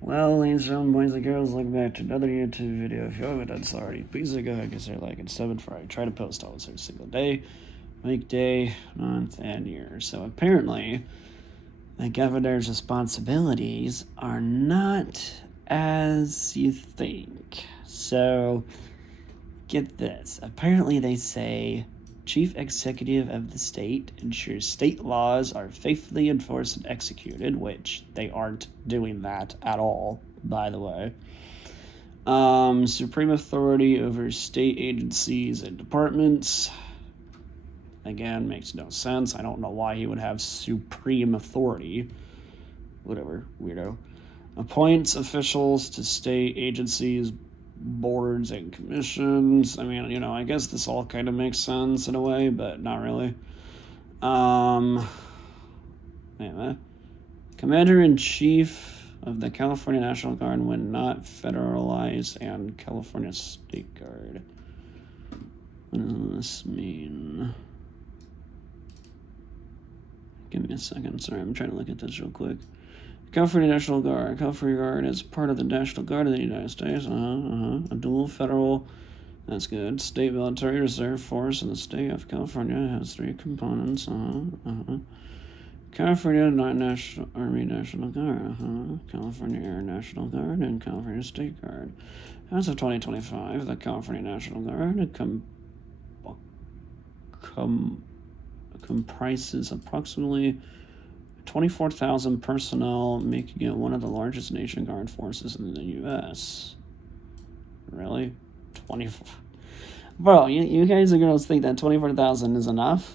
Well, ladies and gentlemen, boys and girls, welcome back to another YouTube video. If you haven't done so already, please go ahead and consider like and sub for I try to post almost every single day, week, day, month, and year. So apparently, the governor's responsibilities are not as you think. So get this. Apparently, they say Chief Executive of the state ensures state laws are faithfully enforced and executed, which they aren't doing that at all, by the way. Supreme authority over state agencies and departments. Again, makes no sense. I don't know why he would have supreme authority. Whatever, weirdo. Appoints officials to state agencies, boards, and commissions. I mean, I guess this all kind of makes sense in a way, but not really. Commander-in-Chief of the California National Guard when not federalized, and California State Guard. What does this mean? Give me a second. Sorry, I'm trying to look at this real quick. California National Guard. California Guard is part of the National Guard of the United States. A dual federal, that's good, state military reserve force in the state of California. Has three components. California National Army National Guard. California Air National Guard and California State Guard. As of 2025, the California National Guard comprises approximately 24,000 personnel, making it one of the largest Nation Guard forces in the U.S. Really? 24? Bro, you guys and girls think that 24,000 is enough?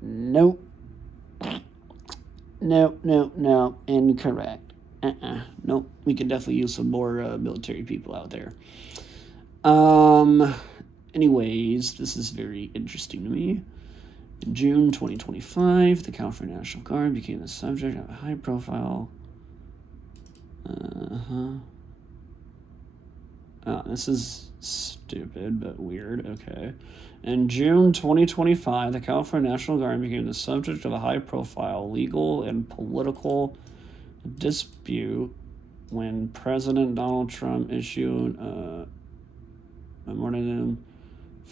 Nope. No. Incorrect. Nope. We could definitely use some more military people out there. Anyways, this is very interesting to me. In June 2025, the California National Guard became the subject of a high-profile... Oh, this is stupid, but weird. Okay. In June 2025, the California National Guard became the subject of a high-profile legal and political dispute when President Donald Trump issued a memorandum...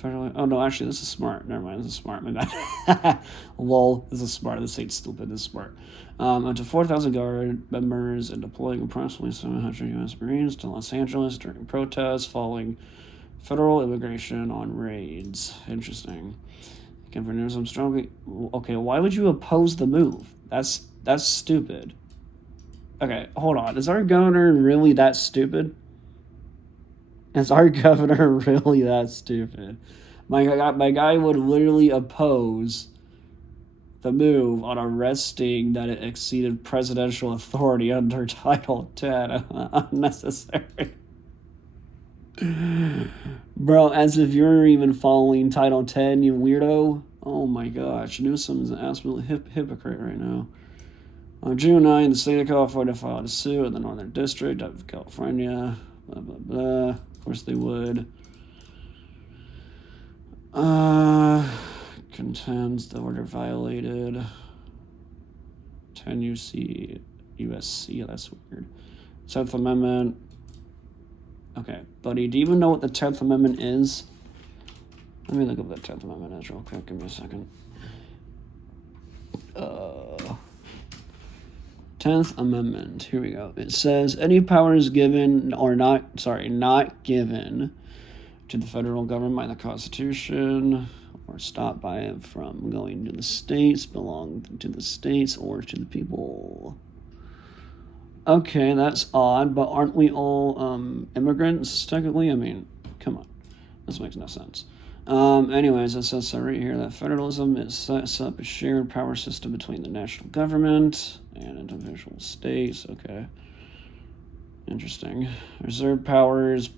Oh, no, actually, this is smart. Never mind, this is smart. My bad. Lol, this is smart. This ain't stupid. This is smart. Up to 4,000 Guard members and deploying approximately 700 U.S. Marines to Los Angeles during protests following federal immigration on raids. Interesting. Governors, I'm strongly... Okay, why would you oppose the move? That's stupid. Okay, hold on. Is our governor really that stupid? Is our governor really that stupid? My guy would literally oppose the move on arresting that it exceeded presidential authority under Title 10. Unnecessary. Bro, as if you're even following Title 10, you weirdo. Oh my gosh, Newsom's an absolute hypocrite right now. On June 9, the state of California filed a suit in the Northern District of California. Blah, blah, blah. Of course they would. Contends the order violated 10 USC. That's weird. 10th Amendment. Okay, buddy, do you even know what the 10th Amendment is? Let me look up what the 10th Amendment is real quick. Give me a second. 10th Amendment. Here we go. It says any powers given or not given to the federal government by the Constitution or stopped by it from going to the states belong to the states or to the people. Okay, that's odd, but aren't we all immigrants technically? I mean, come on. This makes no sense. Anyways, it says so right here that federalism sets up a shared power system between the national government and individual states. Okay. Interesting. Reserve powers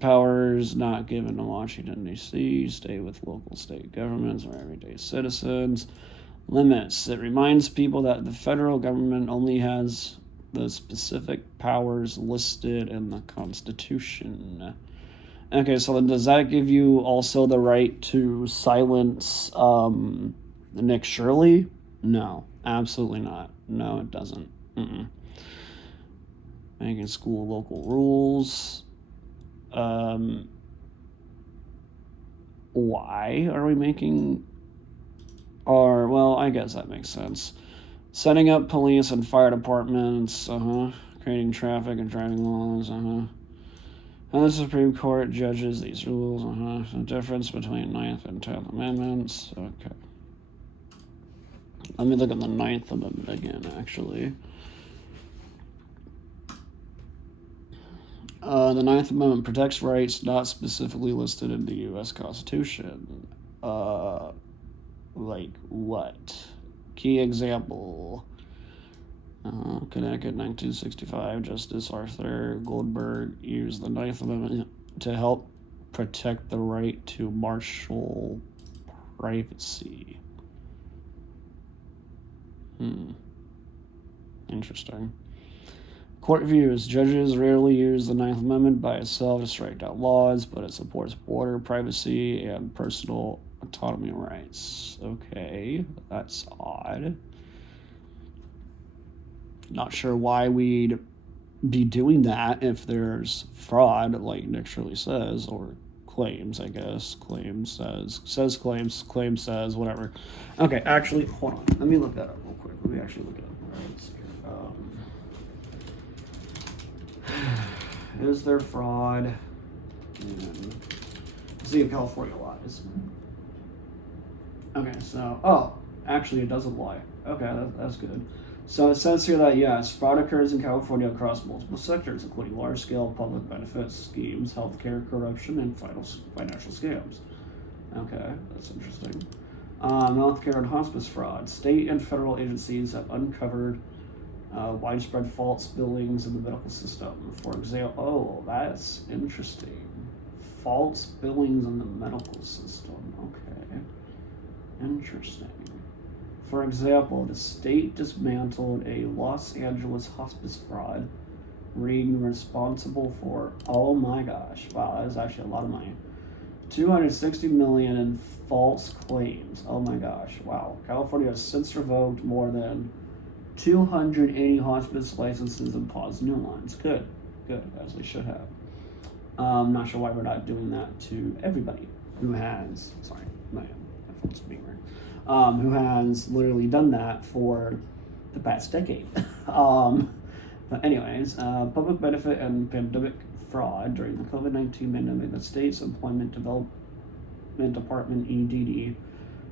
not given to Washington, D.C., stay with local state governments or everyday citizens. Limits. It reminds people that the federal government only has the specific powers listed in the Constitution. Okay, so then does that give you also the right to silence Nick Shirley? No, absolutely not. No, it doesn't. Making school local rules. Why are we making... Or, well, I guess that makes sense. Setting up police and fire departments, creating traffic and driving laws, And the Supreme Court judges these rules, The difference between 9th and 10th Amendments, okay. Let me look at the 9th Amendment again, actually. The 9th Amendment protects rights not specifically listed in the U.S. Constitution. Like what? Key example. Connecticut, 1965, Justice Arthur Goldberg used the 9th Amendment to help protect the right to martial privacy. Interesting. Court views. Judges rarely use the 9th Amendment by itself to strike down laws, but it supports border privacy and personal autonomy rights. Okay, that's odd. Not sure why we'd be doing that if there's fraud, like Nick Shirley says, or claims, I guess. Claims says claims, claims says, whatever. Okay, actually, hold on. Let me look that up real quick. Let me actually look it up. All right, let's see. Is there fraud in the state of California lies? Okay, so, actually it doesn't lie. Okay, that's good. So it says here that, yes, fraud occurs in California across multiple sectors, including large-scale public benefits schemes, healthcare corruption, and financial scams. Okay, that's interesting. Healthcare and hospice fraud. State and federal agencies have uncovered widespread false billings in the medical system. For example, that's interesting. False billings in the medical system. Okay, interesting. For example, the state dismantled a Los Angeles hospice fraud ring responsible for, oh my gosh, wow, that is actually a lot of money, $260 million in false claims. Oh my gosh, wow. California has since revoked more than 280 hospice licenses and paused new ones. Good, as they should have. Not sure why we're not doing that to everybody who has, sorry, my phone's being weird, who has literally done that for the past decade. But anyways, public benefit and pandemic fraud during the COVID-19 pandemic, the state's Employment Development Department, EDD,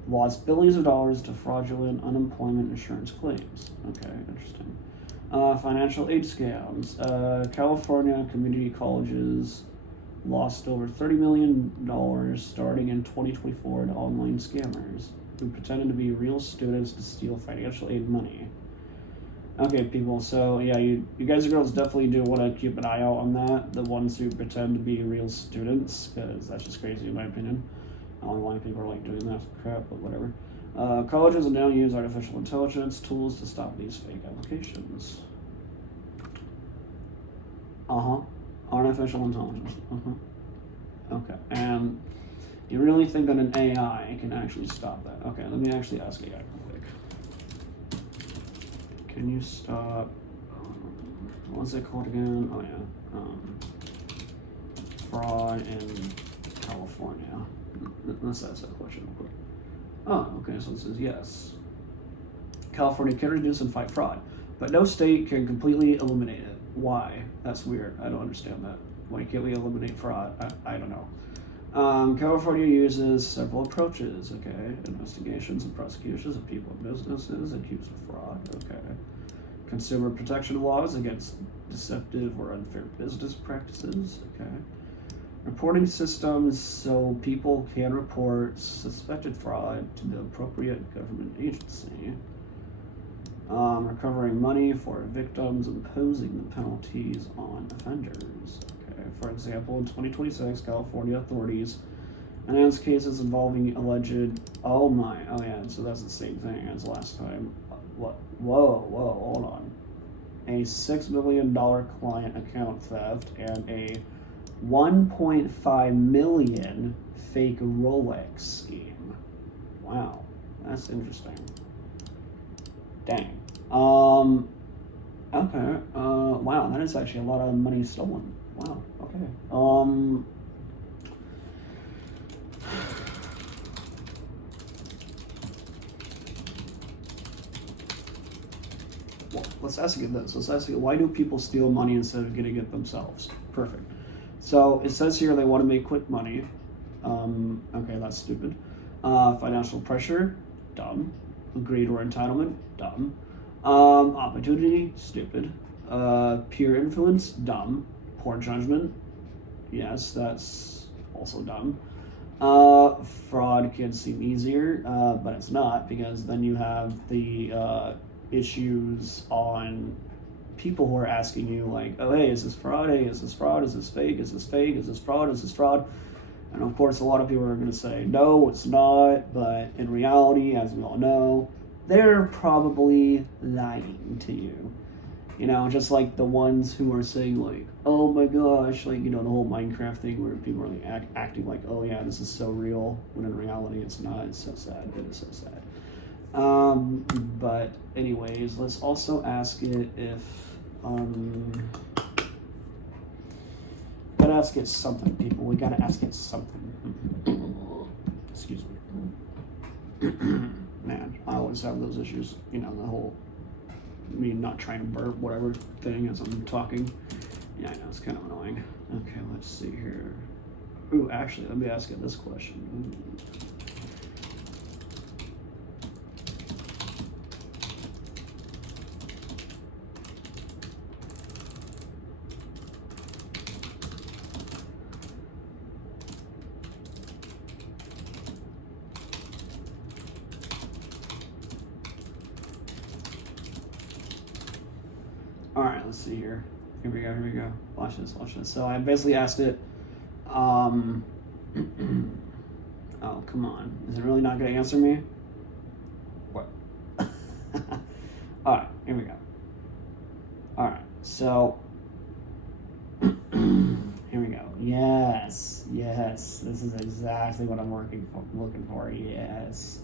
lost billions of dollars to fraudulent unemployment insurance claims. Okay, interesting. Financial aid scams. California community colleges lost over $30 million starting in 2024 to online scammers who pretended to be real students to steal financial aid money. Okay, people, so yeah, you guys and girls definitely do want to keep an eye out on that, the ones who pretend to be real students, because that's just crazy in my opinion. I don't know why people are like doing that crap, but whatever. Colleges now use artificial intelligence tools to stop these fake applications. Artificial intelligence. Okay, and you really think that an AI can actually stop that? Okay, let me actually ask AI real quick. Can you stop, what's it called again? Oh yeah, fraud in California. Let's ask that question real quick. Oh, okay, so it says yes. California can reduce and fight fraud, but no state can completely eliminate it. Why? That's weird. I don't understand that. Why can't we eliminate fraud? I don't know. California uses several approaches, okay? Investigations and prosecutions of people and businesses accused of fraud, okay? Consumer protection laws against deceptive or unfair business practices, okay? Reporting systems so people can report suspected fraud to the appropriate government agency. Recovering money for victims, imposing the penalties on offenders. Okay, for example, in 2026, California authorities announced cases involving alleged, oh yeah, so that's the same thing as last time. What? Whoa, hold on. A $6 million client account theft and a $1.5 million fake Rolex scheme. Wow, that's interesting. Dang. Okay. Wow, that is actually a lot of money stolen. Wow. Okay. Well, let's ask you this. Let's ask you, why do people steal money instead of getting it themselves? Perfect. So it says here they want to make quick money. Okay, that's stupid. Financial pressure, dumb. Greed or entitlement, dumb. Opportunity, stupid. Peer influence, dumb. Poor judgment, yes, that's also dumb. Fraud can seem easier, but it's not, because then you have the issues on people who are asking you, like, oh, hey, is this fraud? Hey, is this fraud? Is this fake? Is this fake? Is this fraud? Is this fraud? And of course, a lot of people are going to say, no, it's not. But in reality, as we all know, they're probably lying to you. You know, just like the ones who are saying, like, oh my gosh, like, you know, the whole Minecraft thing where people are like acting like, oh yeah, this is so real, when in reality it's not. It's so sad. It is so sad. But anyways, let's also ask it if, gotta ask it something, people. We gotta ask it something. Excuse me. Man, I always have those issues, you know, the whole me not trying to burp whatever thing as I'm talking. Yeah, I know, it's kind of annoying. Okay, let's see here. Ooh, actually, let me ask it this question. Alright, let's see here. Here we go. Watch this. So I basically asked it, oh, come on. Is it really not going to answer me? What? Alright, here we go. Alright, so, here we go. Yes. This is exactly what I'm looking for. Yes.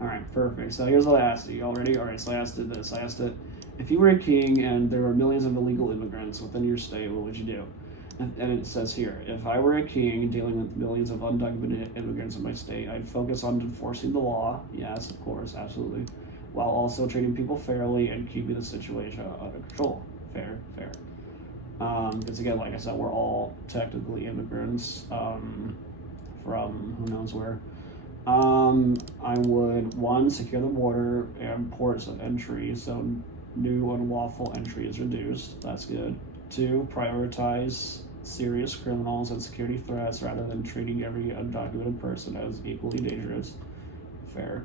Alright, perfect. So here's what I asked it. You all ready? Alright, so I asked it this. I asked it, if you were a king and there were millions of illegal immigrants within your state, what would you do? And it says here, if I were a king dealing with millions of undocumented immigrants in my state, I'd focus on enforcing the law, yes, of course, absolutely, while also treating people fairly and keeping the situation under control. Fair. Because again, like I said, we're all technically immigrants from who knows where. I would, one, secure the border and ports of entry so new unlawful entry is reduced. That's good. Two, prioritize serious criminals and security threats rather than treating every undocumented person as equally dangerous. Fair.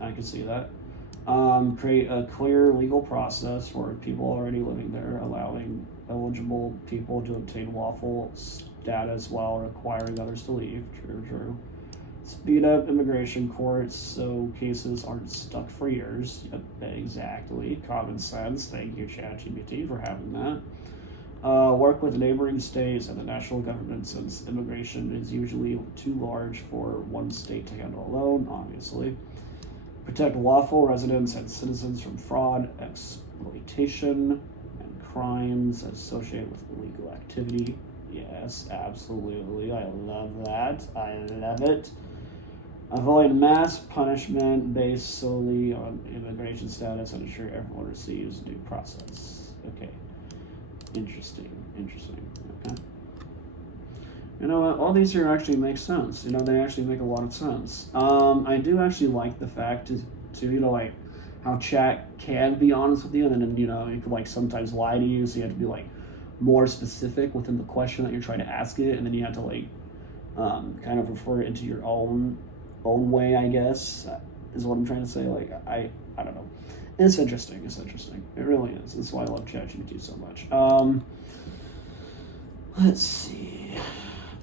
I can see that. Create a clear legal process for people already living there, allowing eligible people to obtain lawful status while requiring others to leave. True. Speed up immigration courts so cases aren't stuck for years. Yep, exactly. Common sense. Thank you, Chat GPT, for having that. Work with neighboring states and the national government, since immigration is usually too large for one state to handle alone, obviously. Protect lawful residents and citizens from fraud, exploitation, and crimes associated with illegal activity. Yes, absolutely. I love that. I love it. Avoid mass punishment based solely on immigration status and ensure everyone receives due process. Okay. Interesting. Okay. You know what? All these here actually make sense. You know, they actually make a lot of sense. I do actually like the fact to you know, like how chat can be honest with you, and then, you know, it could like sometimes lie to you, so you have to be like more specific within the question that you're trying to ask it, and then you have to like kind of refer it into your own way, I guess, is what I'm trying to say. Like, I don't know. It's interesting. It really is. That's why I love ChatGPT so much. Let's see.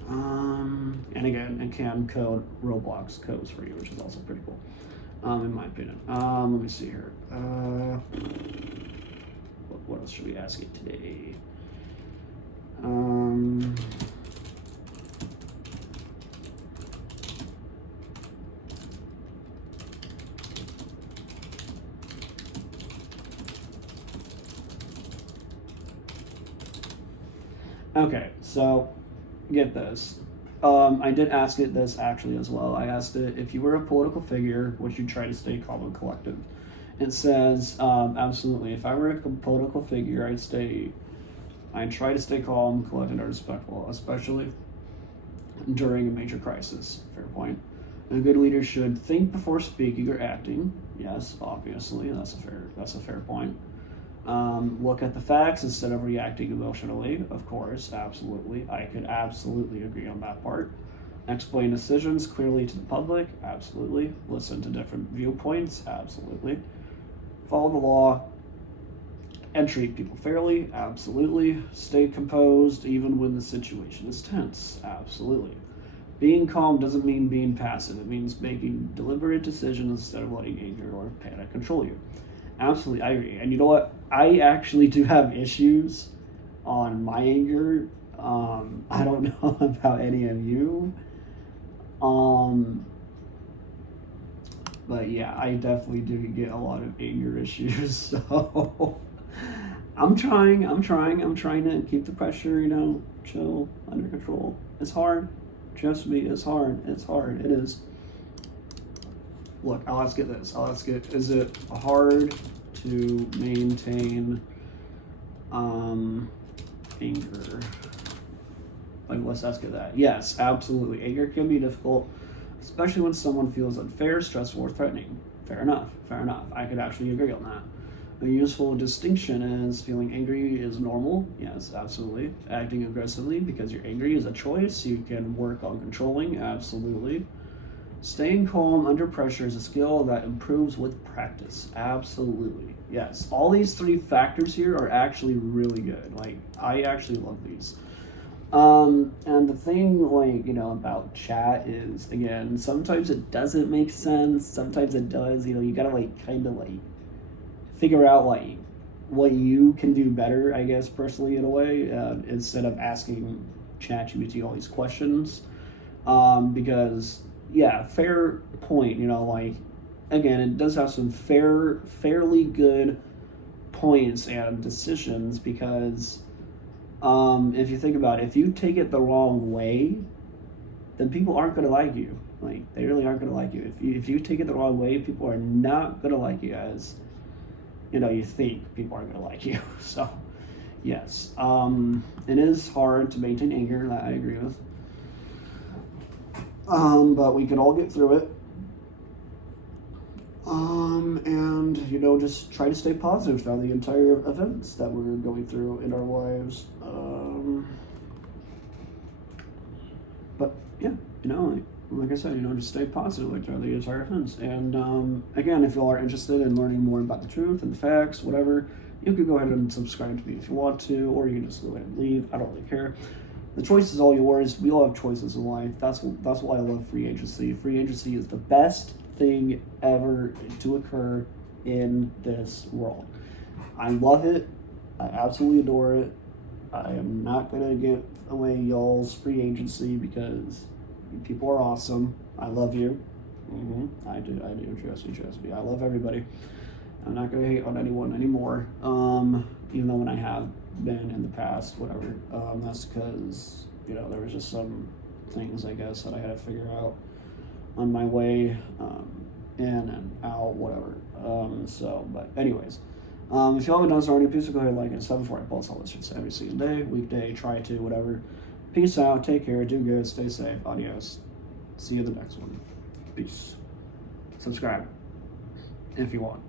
And again, it can code Roblox codes for you, which is also pretty cool, in my opinion. Let me see here. What else should we ask it today? Okay, so get this. I did ask it this actually as well. I asked it, if you were a political figure, would you try to stay calm and collective? It says, absolutely. If I were a political figure, I'd try to stay calm, collected, and respectful, especially during a major crisis. Fair point. A good leader should think before speaking or acting. Yes, obviously, that's a fair point. Look at the facts instead of reacting emotionally. Of course, absolutely. I could absolutely agree on that part. Explain decisions clearly to the public. Absolutely. Listen to different viewpoints. Absolutely. Follow the law and treat people fairly. Absolutely. Stay composed even when the situation is tense. Absolutely. Being calm doesn't mean being passive. It means making deliberate decisions instead of letting anger or panic control you. Absolutely, I agree. And you know what? I actually do have issues on my anger. I don't know about any of you. But yeah, I definitely do get a lot of anger issues. So I'm trying to keep the pressure, chill, under control. It's hard. Trust me, it's hard. It's hard. It is. Look, I'll ask it this. Is it hard to maintain anger? Let's ask it that. Yes, absolutely. Anger can be difficult, especially when someone feels unfair, stressful, or threatening. Fair enough. I could actually agree on that. A useful distinction is feeling angry is normal. Yes, absolutely. Acting aggressively because you're angry is a choice. You can work on controlling. Absolutely. Staying calm under pressure is a skill that improves with practice. Absolutely. Yes. All these three factors here are actually really good. I actually love these. And the thing, about chat is, again, sometimes it doesn't make sense. Sometimes it does. You gotta, kind of, figure out, what you can do better, I guess, personally, in a way, instead of asking Chat GPT all these questions. Because, yeah, fair point, again, it does have some fairly good points and decisions because if you think about it, if you take it the wrong way, then people aren't going to like you. They really aren't going to like you. If you take it the wrong way, people are not going to like you as, you think people aren't going to like you. So, yes, it is hard to maintain anger, that I agree with. But we can all get through it. And, just try to stay positive throughout the entire events that we're going through in our lives. But, yeah, like I said, just stay positive throughout the entire events. And, again, if you all are interested in learning more about the truth and the facts, whatever, you can go ahead and subscribe to me if you want to, or you can just go ahead and leave. I don't really care. The choice is all yours. We all have choices in life. That's why I love free agency. Free agency is the best thing ever to occur in this world. I love it. I absolutely adore it. I am not going to give away y'all's free agency because people are awesome. I love you. I do. Trust me. I love everybody. I'm not going to hate on anyone anymore. Even though when I have been in the past, whatever. That's because, there was just some things, I guess, that I had to figure out on my way in and out, whatever. But anyways, if you haven't done so already, please go ahead and like and sub before I post all this shit every single day, weekday, try to, whatever. Peace out, take care, do good, stay safe, adios. See you in the next one. Peace. Subscribe if you want.